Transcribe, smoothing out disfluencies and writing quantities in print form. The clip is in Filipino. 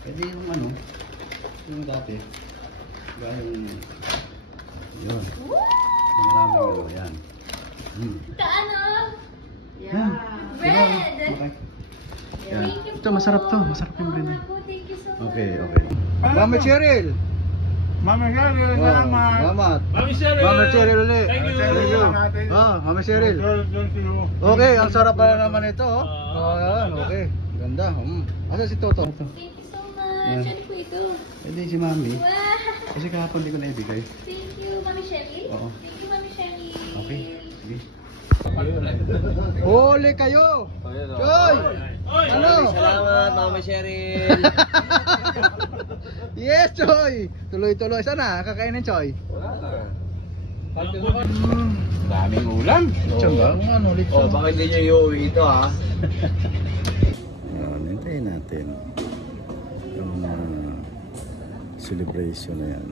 Pwede yung ano, yung dati. Gayong, yun. Maraming ano, yan. Kaano? Yan. Bread! Okay. Yan. Thank you Ito, po. masarap to. Masarap yung bread. Thank you so much. Okay, okay. Mama Cheryl! Mama Cheryl, Oh, salamat. salamat. Mami Cheryl! Mama Cheryl ulit. Thank you! Thank you. Mama Cheryl. Okay, ang sarap pala naman ito. Oh, yan, okay. Ganda. Asa si Toto? Thank you so much. Yan. Ano po ito? Hindi si Mami. Wow! Kasi kahapon di ko naibigay. Thank you, Mami Shelly. Oo. Thank you, Mami Shelly. Okay, sige. Huli kayo! Choy! Ano? Salamat, Mami Cheryl! Yes, Choy! Tuloy-tuloy. Sana, kakainin, Choy? Daming ulam. Lechon ba? Kung ano, lechon. Oh, bakit hindi nyo iuwi ito ha? Ayan, hintayin natin yung celebration na yan.